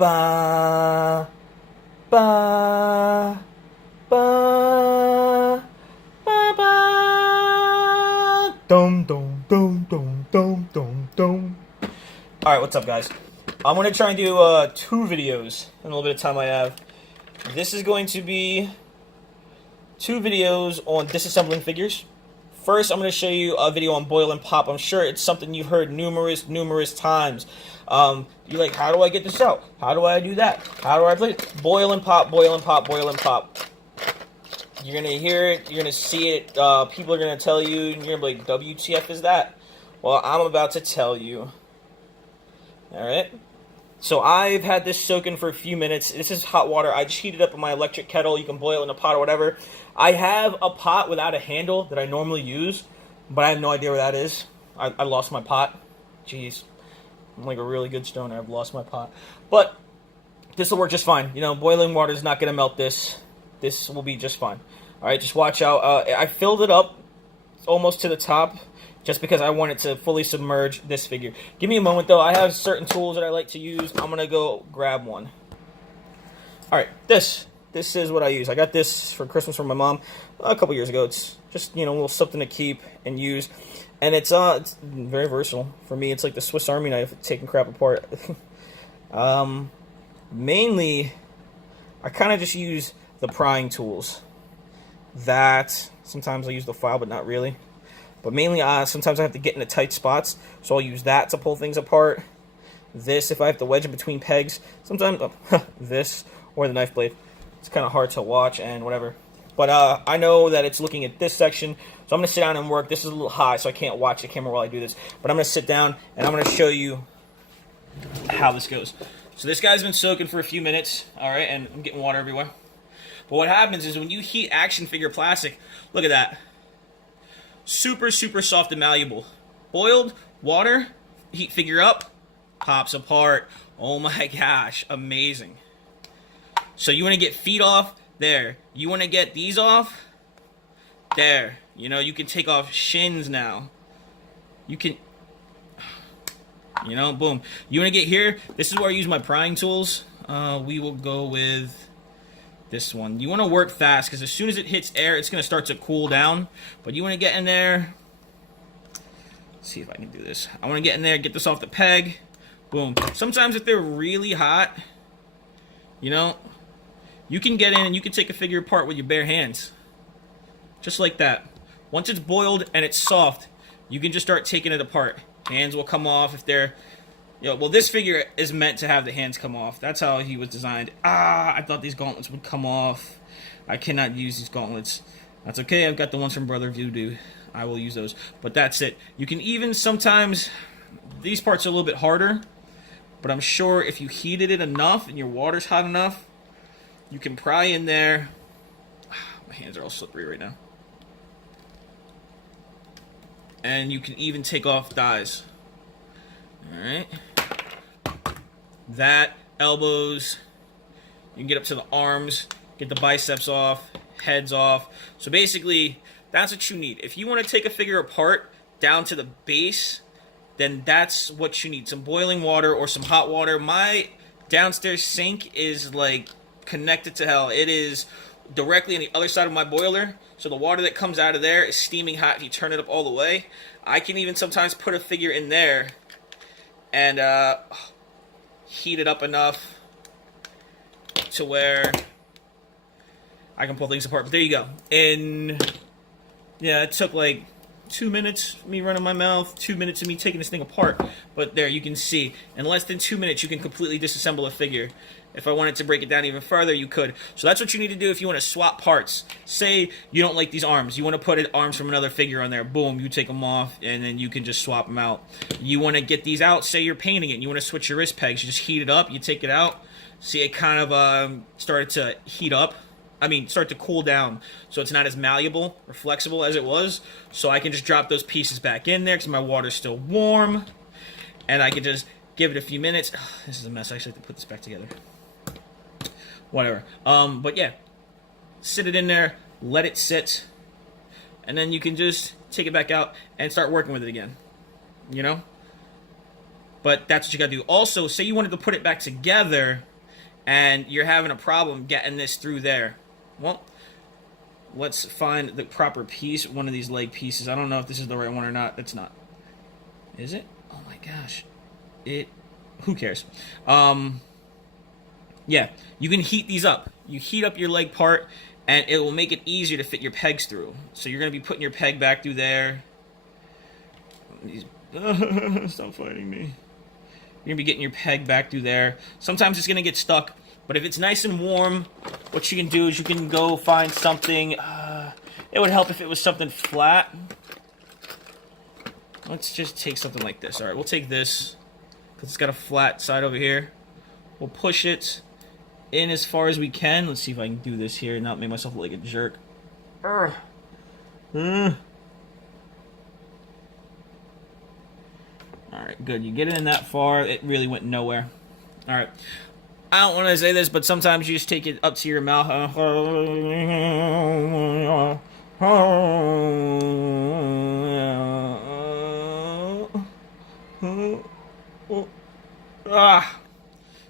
Ba ba ba ba ba. Dum dum dum dum dum dum dum. All right, what's up, guys? I'm gonna try and do 2 videos in a little bit of time I have. This is going to be 2 videos on disassembling figures. First, I'm going to show you a video on boil and pop. I'm sure it's something you've heard numerous times. You're like, how do I get this out? How do I do that? How do I play it? Boil and pop, boil and pop, boil and pop. You're going to hear it. You're going to see it. People are going to tell you, and you're going to be like, WTF is that? Well, I'm about to tell you. Alright? So I've had this soaking for a few minutes. This is hot water. I just heated up in my electric kettle. You can boil it in a pot or whatever. I have a pot without a handle that I normally use, but I have no idea where that is. I lost my pot. Jeez. I'm like a really good stoner. I've lost my pot. But this will work just fine. You know, boiling water is not going to melt this. This will be just fine. Alright, just watch out. I filled it up almost to the top, just because I wanted to fully submerge this figure. Give me a moment, though. I have certain tools that I like to use. I'm going to go grab one. Alright, this is what I use. I got this for Christmas from my mom a couple years ago. It's just, you know, a little something to keep and use. And it's very versatile. For me, it's like the Swiss Army knife, taking crap apart. Mainly, I kind of just use the prying tools. That, sometimes I use the file, but not really. But mainly, sometimes I have to get into tight spots, so I'll use that to pull things apart. This, if I have to wedge in between pegs. Sometimes, this, or the knife blade. It's kind of hard to watch and whatever. But I know that it's looking at this section, so I'm going to sit down and work. This is a little high, so I can't watch the camera while I do this. But I'm going to sit down, and I'm going to show you how this goes. So this guy's been soaking for a few minutes, alright, and I'm getting water everywhere. But what happens is when you heat action figure plastic, look at that. Super soft and malleable. Boiled water, heat figure up, pops apart. Oh my gosh, amazing. So you want to get feet off, there. You want to get these off, there. You know, you can take off shins now. You can, you know, boom. You want to get here, this is where I use my prying tools. We will go with this one. You want to work fast, because as soon as it hits air, it's going to start to cool down. But you want to get in there. Let's see if I can do this. I want to get in there, get this off the peg. Boom. Sometimes if they're really hot, you know, you can get in and you can take a figure apart with your bare hands. Just like that. Once it's boiled and it's soft, you can just start taking it apart. Hands will come off if they're... You know, well, this figure is meant to have the hands come off. That's how he was designed. I thought these gauntlets would come off. I cannot use these gauntlets. That's okay. I've got the ones from Brother Voodoo. I will use those. But that's it. You can even sometimes... These parts are a little bit harder. But I'm sure if you heated it enough and your water's hot enough, you can pry in there. My hands are all slippery right now. And you can even take off dies. Alright. That, elbows, you can get up to the arms, get the biceps off, heads off. So basically, that's what you need. If you want to take a figure apart down to the base, then that's what you need. Some boiling water or some hot water. My downstairs sink is like connected to hell. It is directly on the other side of my boiler. So the water that comes out of there is steaming hot if you turn it up all the way. I can even sometimes put a figure in there and heat it up enough to where I can pull things apart. But there you go. And yeah, it took like 2 minutes me running my mouth, 2 minutes of me taking this thing apart. But there, you can see, in less than 2 minutes, you can completely disassemble a figure. If I wanted to break it down even further, you could. So that's what you need to do if you want to swap parts. Say you don't like these arms. You want to put arms from another figure on there. Boom, you take them off, and then you can just swap them out. You want to get these out. Say you're painting it, and you want to switch your wrist pegs. You just heat it up. You take it out. See, it kind of started to heat up. I mean, start to cool down. So it's not as malleable or flexible as it was. So I can just drop those pieces back in there because my water's still warm. And I can just give it a few minutes. Oh, this is a mess. I actually have to put this back together. Whatever. But yeah, sit it in there, let it sit, and then you can just take it back out and start working with it again. You know? But that's what you gotta do. Also, say you wanted to put it back together, and you're having a problem getting this through there. Well, let's find the proper piece, one of these leg pieces. I don't know if this is the right one or not. It's not. Is it? Oh my gosh. Who cares? Yeah, you can heat these up. You heat up your leg part, and it will make it easier to fit your pegs through. So you're going to be putting your peg back through there. Stop fighting me. You're going to be getting your peg back through there. Sometimes it's going to get stuck, but if it's nice and warm, what you can do is you can go find something. It would help if it was something flat. Let's just take something like this. All right, we'll take this because it's got a flat side over here. We'll push it in as far as we can. Let's see if I can do this here and not make myself look like a jerk. Alright, good. You get it in that far. It really went nowhere. Alright. I don't want to say this, but sometimes you just take it up to your mouth.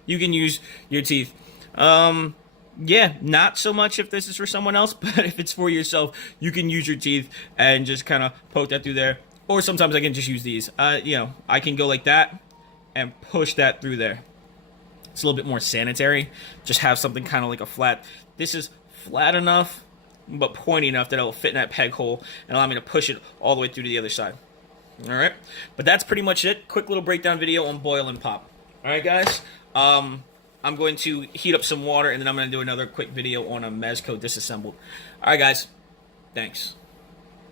You can use your teeth. Yeah, not so much if this is for someone else, but if it's for yourself, you can use your teeth and just kind of poke that through there. Or sometimes I can just use these. You know, I can go like that and push that through there. It's a little bit more sanitary. Just have something kind of like a flat. This is flat enough, but pointy enough that it will fit in that peg hole and allow me to push it all the way through to the other side. Alright, but that's pretty much it. Quick little breakdown video on boil and pop. Alright guys, I'm going to heat up some water and then I'm going to do another quick video on a Mezco disassembled. Alright guys, thanks.